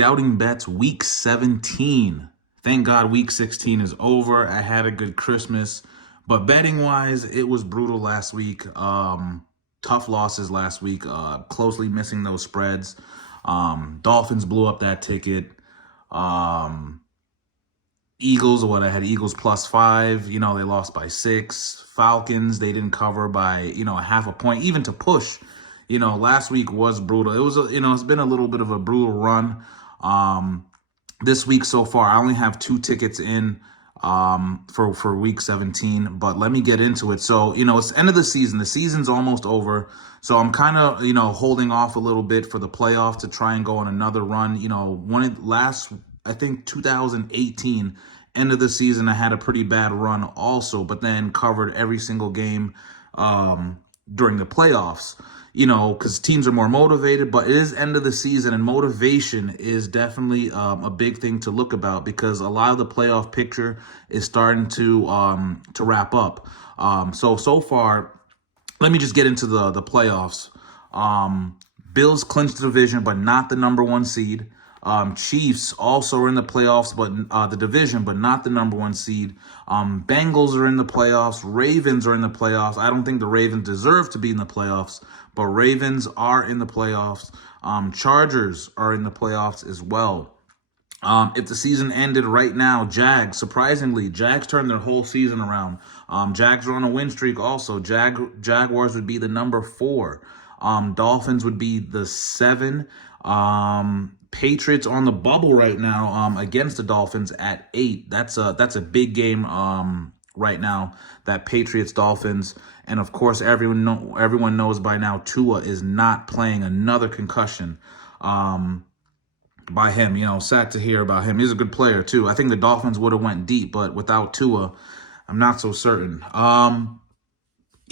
Scouting Bets Week 17. Thank God Week 16 is over. I had a good Christmas. But betting-wise, it was brutal last week. Tough losses last week. Closely missing those spreads. Dolphins blew up that ticket. Eagles, I had Eagles +5. They lost by 6. Falcons, they didn't cover by, a half a point, even to push. Last week was brutal. It was, it's been a little bit of a brutal run. This week so far, I only have 2 tickets in for week 17, but let me get into it. So, it's end of the season. The season's almost over. So I'm kind of, holding off a little bit for the playoff to try and go on another run. I think 2018, end of the season, I had a pretty bad run also, but then covered every single game during the playoffs, because teams are more motivated, but it is end of the season, and motivation is definitely a big thing to look about, because a lot of the playoff picture is starting to wrap up. So far, let me just get into the playoffs. Bills clinched the division, but not the number 1 seed. Chiefs also are in the playoffs, but the division, but not the number 1 seed. Bengals are in the playoffs. Ravens are in the playoffs. I don't think the Ravens deserve to be in the playoffs, but Ravens are in the playoffs. Chargers are in the playoffs as well. If the season ended right now, Jags turned their whole season around. Jags are on a win streak also. Jaguars would be the number 4. Dolphins would be the 7. Patriots on the bubble right now against the Dolphins at 8. That's a big game right now, that Patriots-Dolphins. And of course, everyone knows by now Tua is not playing. Another concussion by him. Sad to hear about him. He's a good player too. I think the Dolphins would have went deep, but without Tua, I'm not so certain.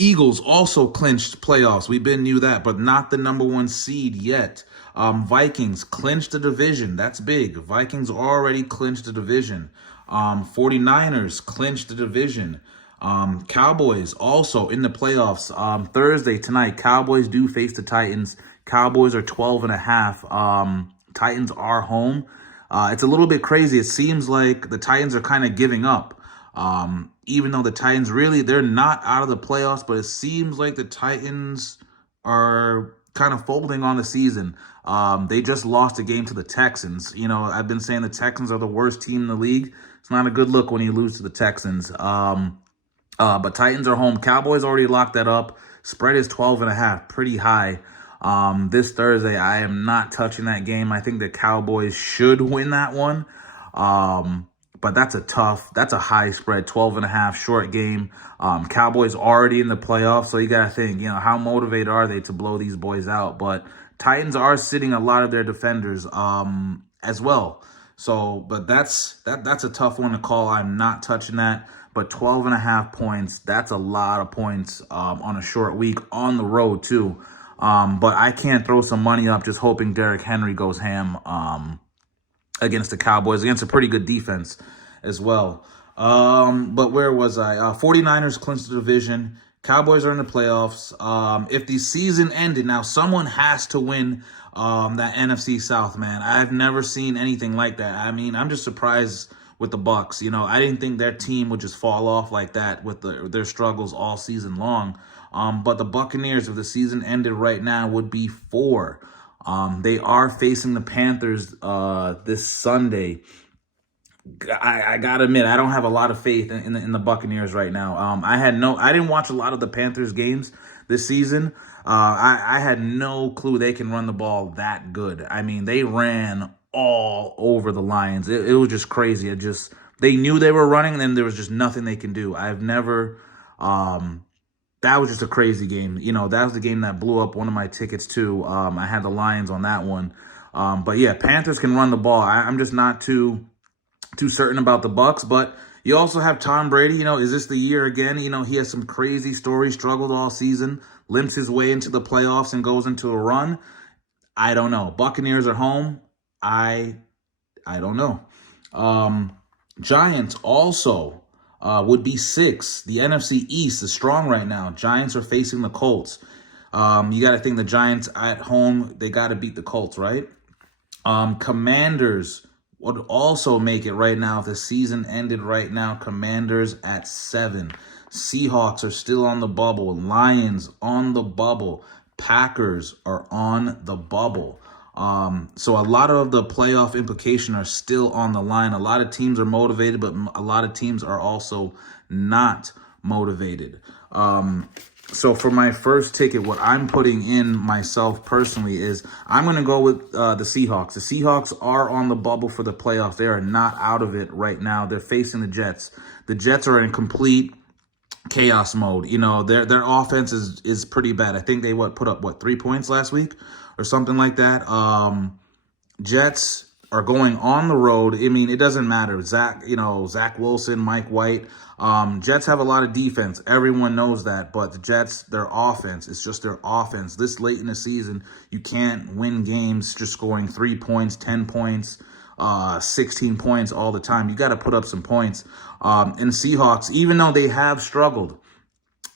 Eagles also clinched playoffs. We knew that, but not the number 1 seed yet. Vikings clinched the division. That's big. Vikings already clinched the division. 49ers clinched the division. Cowboys also in the playoffs. Thursday tonight, Cowboys do face the Titans. Cowboys are 12.5. Titans are home. It's a little bit crazy. It seems like the Titans are kind of giving up. Even though the Titans they're not out of the playoffs, but it seems like the Titans are kind of folding on the season. They just lost a game to the Texans. I've been saying the Texans are the worst team in the league. It's not a good look when you lose to the Texans. But Titans are home. Cowboys already locked that up. Spread is 12.5, pretty high. This Thursday, I am not touching that game. I think the Cowboys should win that one. But that's a high spread, 12.5, short game. Cowboys already in the playoffs, so you got to think, how motivated are they to blow these boys out? But Titans are sitting a lot of their defenders as well. So, but that's a tough one to call. I'm not touching that. But 12.5 points, that's a lot of points on a short week on the road too. But I can't throw some money up just hoping Derrick Henry goes ham against the Cowboys, against a pretty good defense as well. But where was I? 49ers clinched the division. Cowboys are in the playoffs. If the season ended, now someone has to win that NFC South, man. I've never seen anything like that. I mean, I'm just surprised with the Bucs. I didn't think their team would just fall off like that with their struggles all season long. But the Buccaneers, if the season ended right now, would be 4. They are facing the Panthers this Sunday. I gotta admit, I don't have a lot of faith in the Buccaneers right now. I didn't watch a lot of the Panthers games this season. I had no clue they can run the ball that good. I mean, they ran all over the Lions. It was just crazy. They knew they were running, and then there was just nothing they can do. I've never. That was just a crazy game. That was the game that blew up one of my tickets too. I had the Lions on that one. But yeah, Panthers can run the ball. I'm just not too certain about the Bucs. But you also have Tom Brady. Is this the year again? He has some crazy stories, struggled all season, limps his way into the playoffs and goes into a run. I don't know. Buccaneers are home. I don't know. Giants also would be 6. The NFC East is strong right now. Giants are facing the Colts. You got to think the Giants at home, they got to beat the Colts, right? Commanders would also make it right now if the season ended right now. Commanders at 7. Seahawks are still on the bubble. Lions on the bubble. Packers are on the bubble. So a lot of the playoff implication are still on the line. A lot of teams are motivated, but a lot of teams are also not motivated. So for my first ticket, what I'm putting in myself personally is I'm going to go with the Seahawks. The Seahawks are on the bubble for the playoffs. They are not out of it right now. They're facing the Jets. The Jets are in complete chaos mode. You know, their offense is pretty bad. I think they put up 3 points last week or something like that. Jets are going on the road. I mean, it doesn't matter. Zach Wilson, Mike White. Jets have a lot of defense. Everyone knows that. But the Jets, their offense, it's just their offense. This late in the season, you can't win games just scoring 3 points, 10 points, 16 points all the time. You got to put up some points. And Seahawks, even though they have struggled,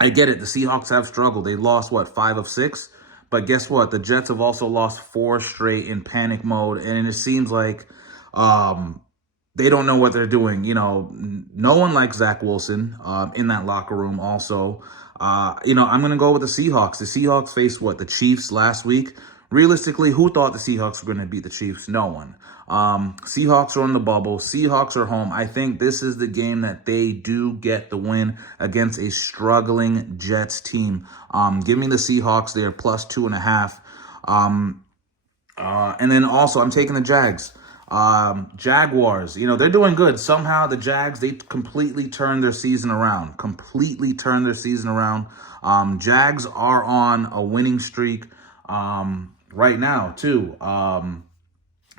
I get it. The Seahawks have struggled. They lost, 5 of 6? But guess what? The Jets have also lost 4 straight in panic mode. And it seems like they don't know what they're doing. You know, no one likes Zach Wilson in that locker room also. I'm going to go with the Seahawks. The Seahawks faced, the Chiefs last week. Realistically, who thought the Seahawks were going to beat the Chiefs? No one. Seahawks are on the bubble. Seahawks are home. I think this is the game that they do get the win against a struggling Jets team. Give me the Seahawks there, plus 2.5. And then also I'm taking the Jags. Jaguars, they're doing good. Somehow the Jags, they completely turned their season around. Jags are on a winning streak right now, too.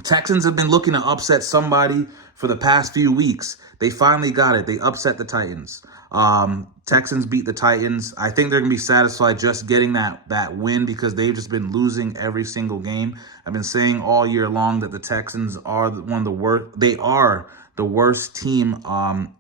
Texans have been looking to upset somebody for the past few weeks. They finally got it. They upset the Titans. Texans beat the Titans. I think they're going to be satisfied just getting that win because they've just been losing every single game. I've been saying all year long that the Texans are one of the worst. They are the worst team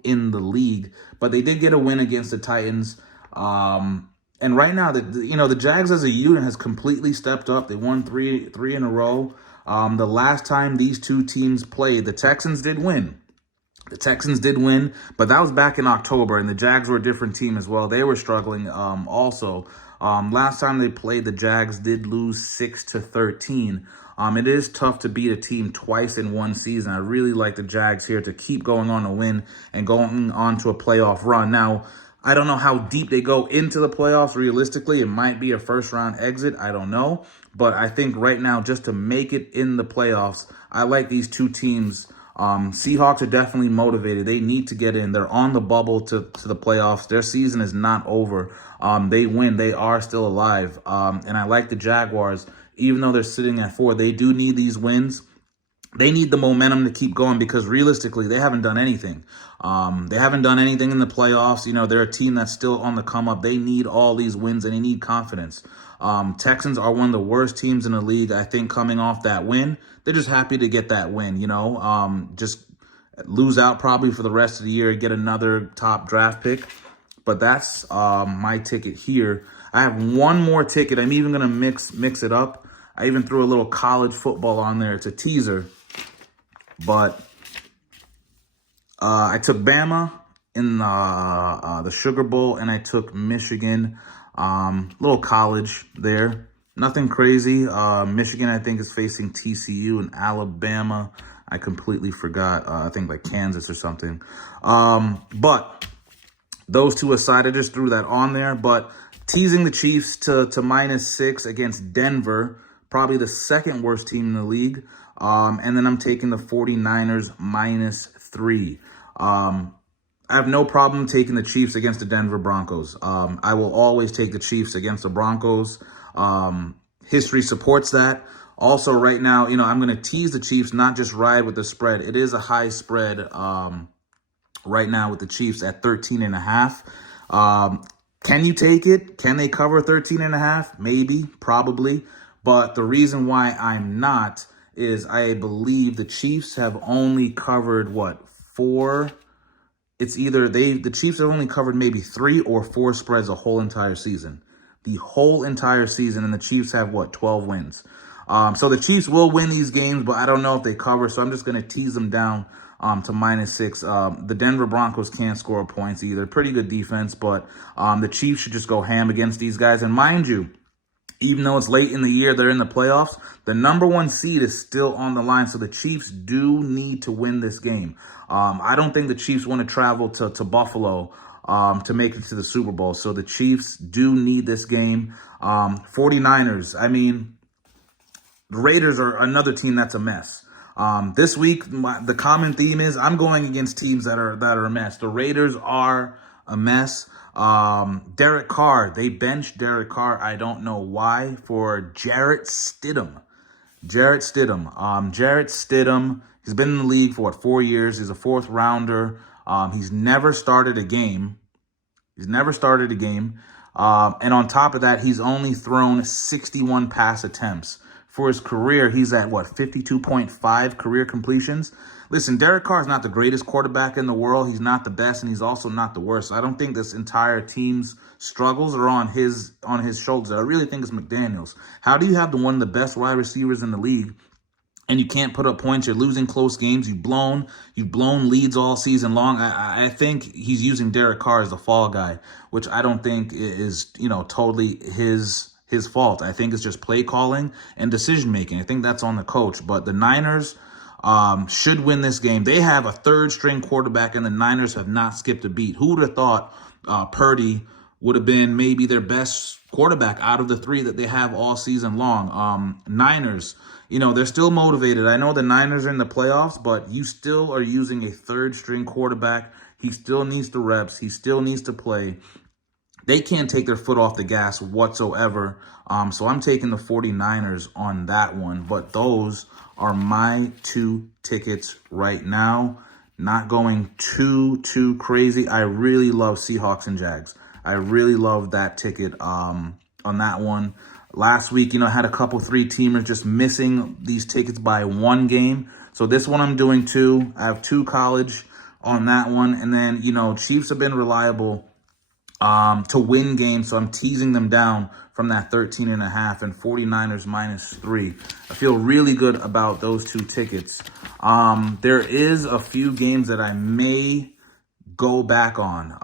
in the league, but they did get a win against the Titans. And right now, the Jags as a unit has completely stepped up. They won three in a row. The last time these two teams played, the Texans did win. But that was back in October, and the Jags were a different team as well. They were struggling also. Last time they played, the Jags did lose 6-13. It is tough to beat a team twice in one season. I really like the Jags here to keep going on a win and going on to a playoff run. Now, I don't know how deep they go into the playoffs. Realistically, it might be a first-round exit. I don't know. But I think right now, just to make it in the playoffs, I like these two teams. Seahawks are definitely motivated. They need to get in. They're on the bubble to the playoffs. Their season is not over. They win. They are still alive. And I like the Jaguars. Even though they're sitting at 4, they do need these wins. They need the momentum to keep going because realistically, they haven't done anything. They haven't done anything in the playoffs. They're a team that's still on the come up. They need all these wins and they need confidence. Texans are one of the worst teams in the league. I think coming off that win, they're just happy to get that win, just lose out probably for the rest of the year, get another top draft pick. But that's my ticket here. I have one more ticket. I'm even going to mix it up. I even threw a little college football on there. It's a teaser. But I took Bama in the Sugar Bowl, and I took Michigan, little college there. Nothing crazy. Michigan, I think, is facing TCU, and Alabama, I completely forgot. I think like Kansas or something. But those two aside, I just threw that on there. But teasing the Chiefs to -6 against Denver, probably the second worst team in the league. And then I'm taking the 49ers -3. I have no problem taking the Chiefs against the Denver Broncos. I will always take the Chiefs against the Broncos. History supports that. Also, right now, I'm going to tease the Chiefs, not just ride with the spread. It is a high spread right now with the Chiefs at 13.5. Can you take it? Can they cover 13.5? Maybe, probably. But the reason why I'm not is I believe the Chiefs have only covered, 4? It's either the Chiefs have only covered maybe 3 or 4 spreads the whole entire season. The whole entire season, and the Chiefs have, 12 wins. So the Chiefs will win these games, but I don't know if they cover, so I'm just going to tease them down to -6. The Denver Broncos can't score points either. Pretty good defense, but the Chiefs should just go ham against these guys. And mind you, even though it's late in the year, they're in the playoffs, the #1 seed is still on the line, so the Chiefs do need to win this game. I don't think the Chiefs want to travel to Buffalo to make it to the Super Bowl, so the Chiefs do need this game. 49ers, I mean, the Raiders are another team that's a mess. This week, the common theme is I'm going against teams that are a mess. The Raiders are a mess. Derek Carr, they benched Derek Carr. I don't know why, for Jarrett Stidham. Jarrett Stidham, he's been in the league for 4 years. He's a 4th rounder. He's never started a game. And on top of that, he's only thrown 61 pass attempts. For his career, he's at, 52.5 career completions? Listen, Derek Carr is not the greatest quarterback in the world. He's not the best, and he's also not the worst. I don't think this entire team's struggles are on his shoulders. I really think it's McDaniels. How do you have one of the best wide receivers in the league, and you can't put up points? You're losing close games. You've blown leads all season long. I think he's using Derek Carr as the fall guy, which I don't think is, totally his fault. I think it's just play calling and decision making. I think that's on the coach. But the Niners should win this game. They have a 3rd-string quarterback, and the Niners have not skipped a beat. Who would have thought Purdy would have been maybe their best quarterback out of the 3 that they have all season long? Niners, they're still motivated. I know the Niners are in the playoffs, but you still are using a 3rd-string quarterback. He still needs the reps. He still needs to play. They can't take their foot off the gas whatsoever. So I'm taking the 49ers on that one. But those are my 2 tickets right now. Not going too crazy. I really love Seahawks and Jags. I really love that ticket on that one. Last week, I had a couple 3-teamers just missing these tickets by 1 game. So this one I'm doing 2. I have 2 college on that one. And then, Chiefs have been reliable to win games, so I'm teasing them down from that 13.5, and 49ers -3. I feel really good about those 2 tickets. There is a few games that I may go back on.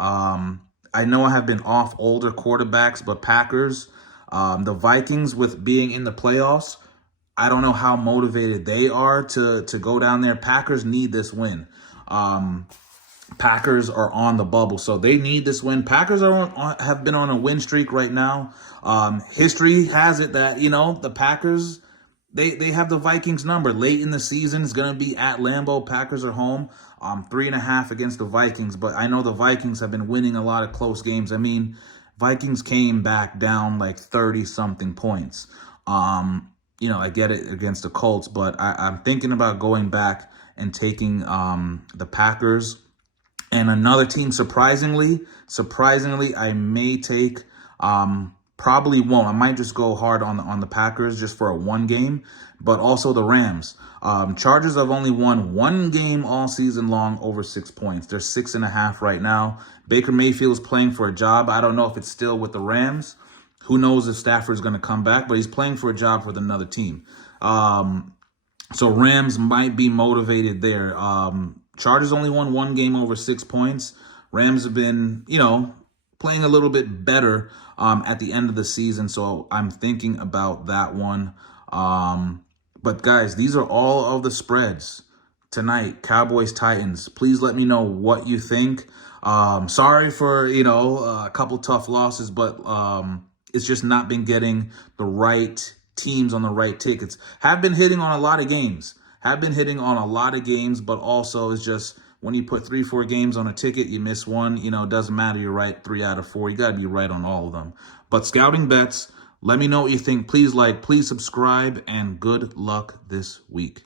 I know I have been off older quarterbacks, but Packers, the Vikings, with being in the playoffs, I don't know how motivated they are to go down there. Packers need this win. Packers are on the bubble, so they need this win. Packers have been on a win streak right now. History has it that, the Packers, they have the Vikings number. Late in the season, it's going to be at Lambeau. Packers are home, 3.5 against the Vikings, but I know the Vikings have been winning a lot of close games. I mean, Vikings came back down like 30-something points. I get it against the Colts, but I'm thinking about going back and taking the Packers. And another team, surprisingly, I may take, probably won't. I might just go hard on the Packers just for a 1 game, but also the Rams. Chargers have only won 1 game all season long over 6 points. They're 6.5 right now. Baker Mayfield's playing for a job. I don't know if it's still with the Rams. Who knows if Stafford's going to come back, but he's playing for a job with another team. So Rams might be motivated there. Chargers only won 1 game over 6 points. Rams have been, playing a little bit better at the end of the season, so I'm thinking about that one. But guys, these are all of the spreads tonight. Cowboys, Titans. Please let me know what you think. Sorry for, a couple tough losses, but it's just not been getting the right teams on the right tickets. Have been hitting on a lot of games. But also it's just when you put 3-4 games on a ticket, you miss one, it doesn't matter. You're right 3 out of 4. You got to be right on all of them. But Scouting Bets, let me know what you think. Please subscribe, and good luck this week.